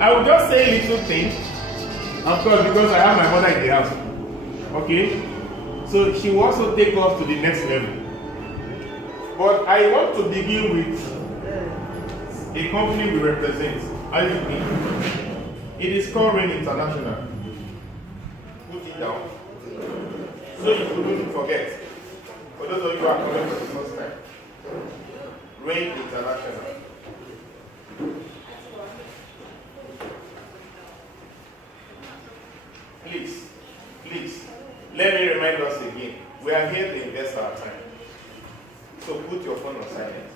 I will just say little things, of course, because I have my mother in the house. Okay? So she will also take us to the next level. But I want to begin with a company we represent. Are you with me? It is called Rain International. Put it down. So you couldn't forget. For those of you who are coming for the first time. Rain International. Please, let me remind us again. We are here to invest our time. So put your phone on silent.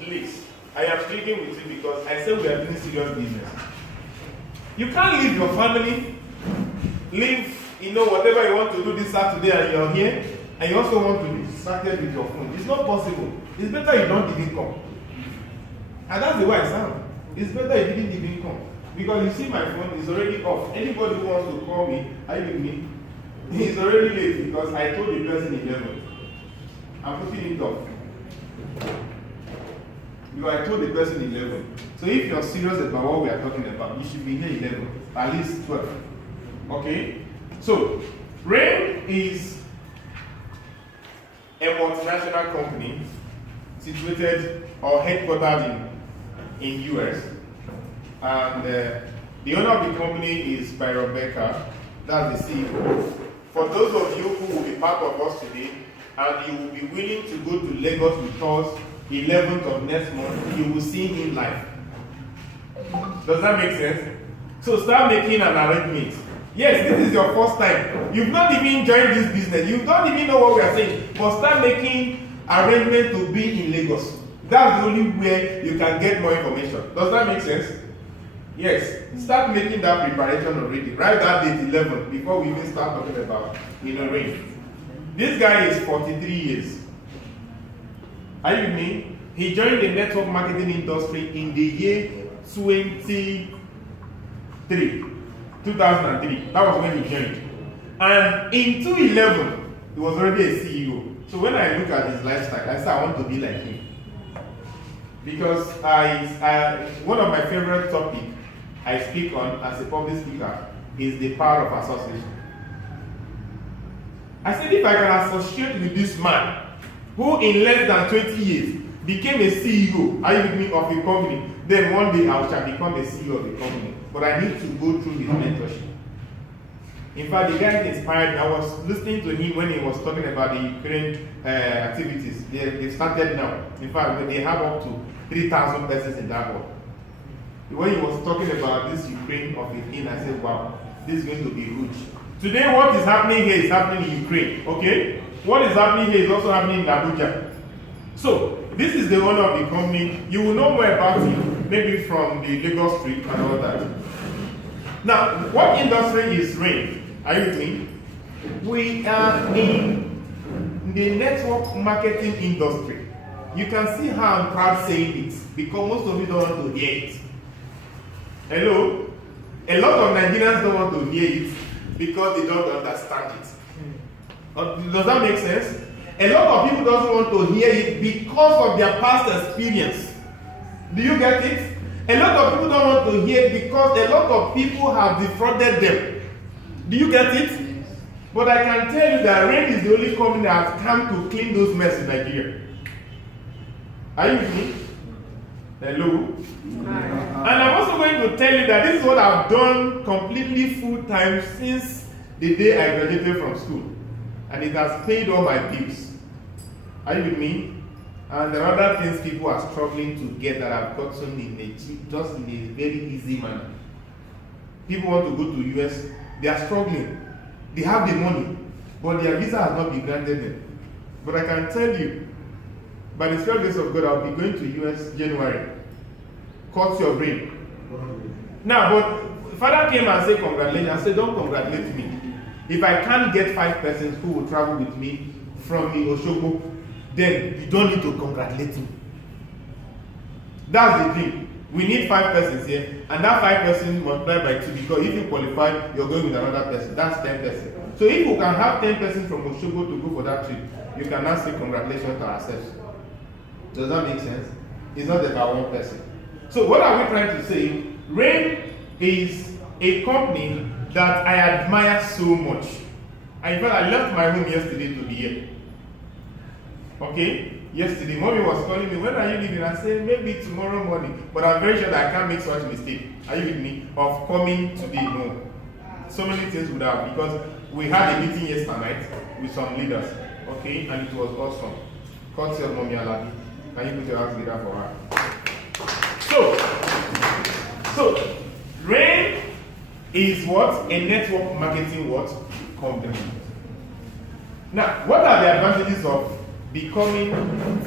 Please, I am speaking with you because I said we are doing serious business. You can't leave your family, leave, whatever you want to do this Saturday and you're here, and you also want to be distracted with your phone. It's not possible. It's better you don't even come. And that's the way I sound. It's better you didn't even come. Because you see my phone is already off. Anybody who wants to call me, are you with me? He's already late because I told the person 11. I'm putting it off. Because I told the person 11. So if you're serious about what we are talking about, you should be here 11, at least 12. Okay? So, Rain is a multinational company situated or headquartered in US. And the owner of the company is Byron Becker. That's the CEO. For those of you who will be part of us today, and you will be willing to go to Lagos with us 11th of next month, you will see him live. Does that make sense? So start making an arrangement. Yes, this is your first time. You've not even joined this business. You don't even know what we are saying. But start making arrangement to be in Lagos. That's the only way you can get more information. Does that make sense? Yes. Start making that preparation already. Write that date 11 before we even start talking about Rain. This guy is 43 years. Are you with me? He joined the network marketing industry in the year 2003. That was when he joined. And in 2011, he was already a CEO. So when I look at his lifestyle, I said I want to be like him. Because one of my favorite topics I speak on as a public speaker is the power of association. I said if I can associate with this man who in less than 20 years became a CEO, are you with me, of a company, then one day I shall become a CEO of the company. But I need to go through his mentorship. In fact, the guy inspired me. I was listening to him when he was talking about the Ukraine activities. They started now. In fact, they have up to 3,000 persons in that world. When he was talking about this Ukraine of a thing, I said, wow, this is going to be huge. Today, what is happening here is happening in Ukraine, okay? What is happening here is also happening in Abuja. So, this is the owner of the company. You will know more about him, maybe from the Lagos Street and all that. Now, what industry is Rain? Are you with me? We are in the network marketing industry. You can see how I'm proud saying it, because most of you don't want to hear it. Hello? A lot of Nigerians don't want to hear it because they don't understand it. Does that make sense? A lot of people don't want to hear it because of their past experience. Do you get it? A lot of people don't want to hear it because a lot of people have defrauded them. Do you get it? But I can tell you that Rain is the only company that has come to clean those mess in Nigeria. Are you with me? Hello? And I'm also going to tell you that this is what I've done completely full time since the day I graduated from school. And it has paid all my bills. Are you with me? And there are other things people are struggling to get that I've gotten in a cheap, just in a very easy manner. People want to go to US, they are struggling. They have the money, but their visa has not been granted them. But I can tell you, by the special grace of God, I'll be going to US January. Cut your brain. Now, but Father came and said, congratulations. I said, don't congratulate me. If I can't get 5 persons who will travel with me from the Oshogo, then you don't need to congratulate me. That's the thing. We need 5 persons here, and that 5 persons multiplied by 2, because if you qualify, you're going with another person. That's 10 persons. So if you can have 10 persons from Oshogo to go for that trip, you can now say congratulations to ourselves. Does that make sense? It's not about one person. So what are we trying to say? Rain is a company that I admire so much. In fact, I left my home yesterday to be here. Okay? Yesterday, mommy was calling me, when are you leaving? I said, maybe tomorrow morning. But I'm very sure that I can't make such a mistake. Are you with me? Of coming today. No. So many things would have, because we had a meeting yesterday night with some leaders. Okay? And it was awesome. Courtesy of Mommy Alabi. Can you put your hands together for her? So, Rain is what? A network marketing what? Company. Now, what are the advantages of becoming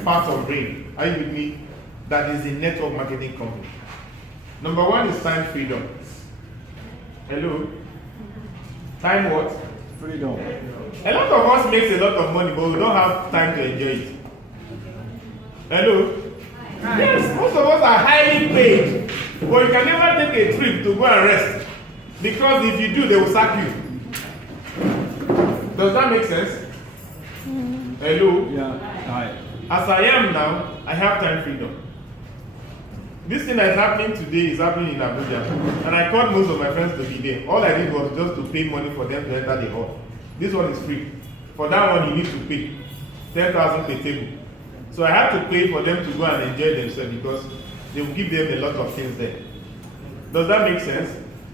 part of Rain? Are you with me? That is a network marketing company. Number one is time freedom. Hello? Time what? Freedom. A lot of us makes a lot of money, but we don't have time to enjoy it. Hello? Yes, most of us are highly paid, but you can never take a trip to go and rest. Because if you do, they will sack you. Does that make sense? Hello? Yeah. Hi. As I am now, I have time freedom. This thing that is happening today is happening in Abuja. And I called most of my friends to be there. All I did was just to pay money for them to enter the hall. This one is free. For that one, you need to pay 10,000 per table. So I had to pay for them to go and enjoy themselves because they will give them a lot of things there. Does that make sense?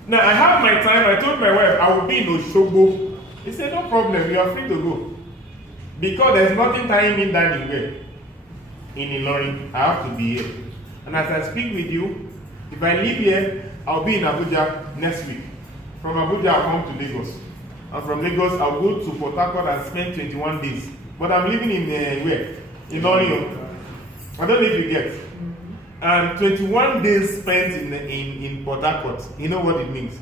Now I have my time. I told my wife I will be in Osogbo. He said, no problem, you are free to go. Because there's nothing tying me down anywhere. In Ilorin, I have to be here. And as I speak with you, if I leave here, I'll be in Abuja next week. From Abuja, I'll come to Lagos. And from Lagos, I'll go to Port Harcourt and spend 21 days. But I'm living in where? In Ilorin. I don't know if you get. And 21 days spent in Port Harcourt, you know what it means?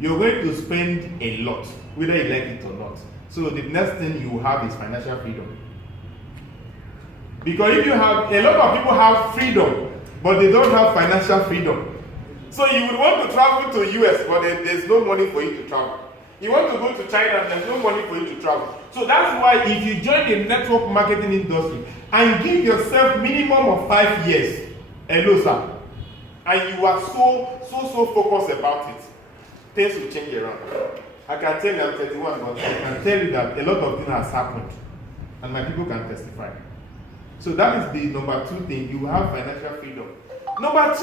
You're going to spend a lot, whether you like it or not. So the next thing you have is financial freedom. Because if you have, a lot of people have freedom, but they don't have financial freedom. So you would want to travel to US, but there's no money for you to travel. You want to go to China, and there's no money for you to travel. So that's why if you join the network marketing industry and give yourself minimum of 5 years, hello sir, and you are so focused about it, things will change around. I can tell you I'm 31, but I can tell you that a lot of things has happened, and my people can testify. So that is the number 2 thing. You have financial freedom. Number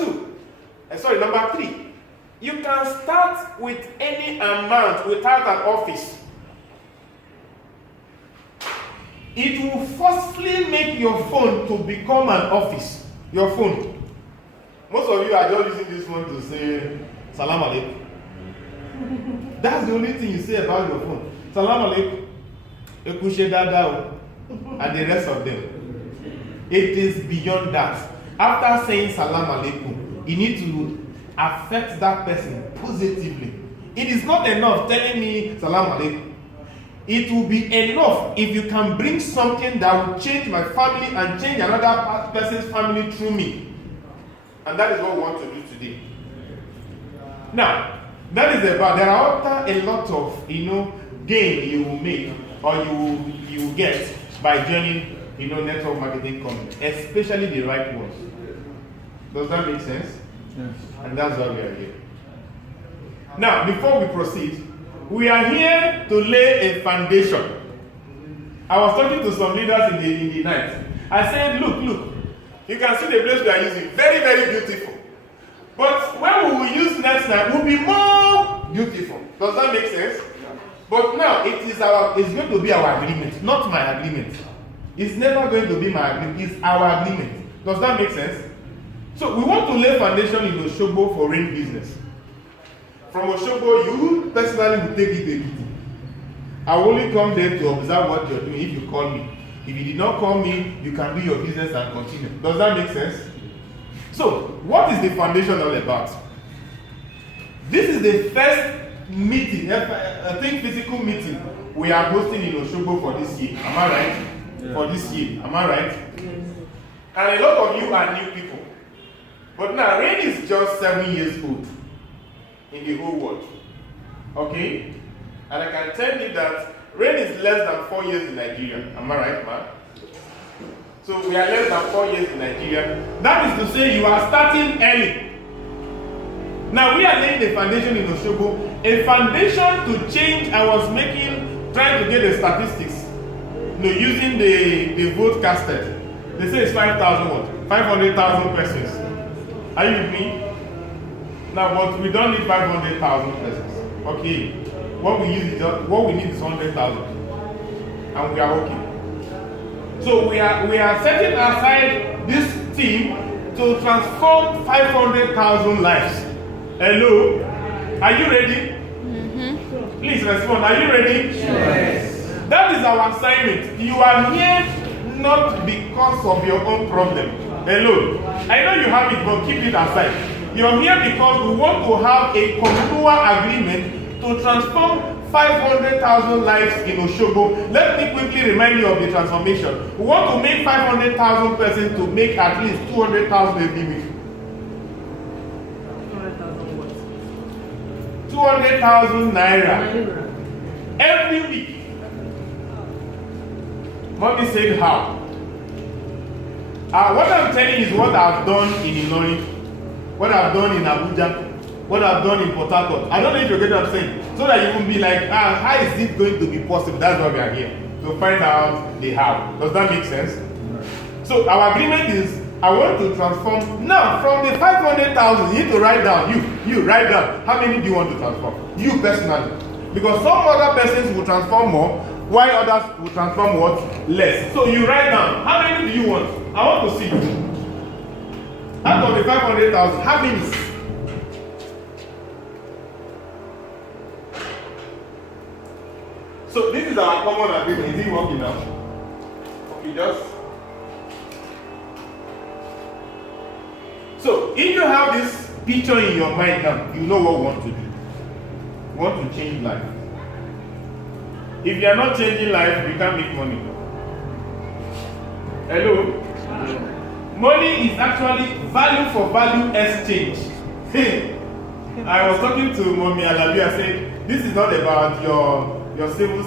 3, you can start with any amount without an office. It will forcefully make your phone to become an office. Your phone. Most of you are just using this one to say Salam Alaikum. That's the only thing you say about your phone. Salam Alaikum, Ekushe Dadao, and the rest of them. It is beyond that. After saying Salam Alaikum, you need to affect that person positively. It is not enough telling me Salam Alaikum. It will be enough if you can bring something that will change my family and change another person's family through me. And that is what we want to do today. Now, that is about, there are a lot of, gain you will make or you will get by joining, network marketing company, especially the right ones. Does that make sense? Yes. And that's why we are here. Now, before we proceed, we are here to lay a foundation. I was talking to some leaders in the night. I said, look, you can see the place we are using, very, very beautiful. But when we will use next time, it will be more beautiful. Does that make sense? Yeah. But now, it's going to be our agreement, not my agreement. It's never going to be my agreement, it's our agreement. Does that make sense? So we want to lay foundation in Osogbo for Rain business. From Osogbo, you personally will take it a bit. I will only come there to observe what you're doing if you call me. If you did not call me, you can do your business and continue. Does that make sense? So, what is the foundation all about? This is the first meeting, I think physical meeting we are hosting in Osogbo for this year. Am I right? Yeah. For this year. Am I right? Yes. And a lot of you are new people. But now, Rain is just 7 years old in the whole world. Okay? And I can tell you that Rain is less than 4 years in Nigeria. Am I right, man? So we are less than 4 years in Nigeria. That is to say you are starting early. Now we are laying the foundation in Osogbo. A foundation to change, I was trying to get the statistics. Using the vote casted. They say it's 5,000 what? 500,000 persons. Are you with me? Now, but we don't need 500,000 persons. Okay. What we need is 100,000. And we are okay. So we are setting aside this team to transform 500,000 lives. Hello? Are you ready? Mm-hmm. Please respond. Are you ready? Yes. That is our assignment. You are here not because of your own problem. Hello? I know you have it, but keep it aside. You're here because we want to have a communal agreement to transform 500,000 lives in Osogbo. Let me quickly remind you of the transformation. We want to make 500,000 persons to make at least 200,000 every week. 200,000 naira every week. Mommy said how? What I'm telling you is what I've done in Ilorin, what I've done in Abuja, what I've done in Port Harcourt. I don't know if you get what I'm saying. So that you won't be like, how is it going to be possible? That's why we are here. To find out the how. Does that make sense? So our agreement is, I want to transform. Now, from the 500,000, you need to write down, you write down, how many do you want to transform? You personally. Because some other persons will transform more, while others will transform what? Less. So you write down, how many do you want? I want to see. Out of the 500,000, how many? So this is our common agreement. Is it working now? Okay, just. So if you have this picture in your mind now, you know what we want to do. We want to change life. If you are not changing life, you can't make money. Hello? Money is actually value for value exchange. I was talking to Mommy Alabi. I said, this is not about your civil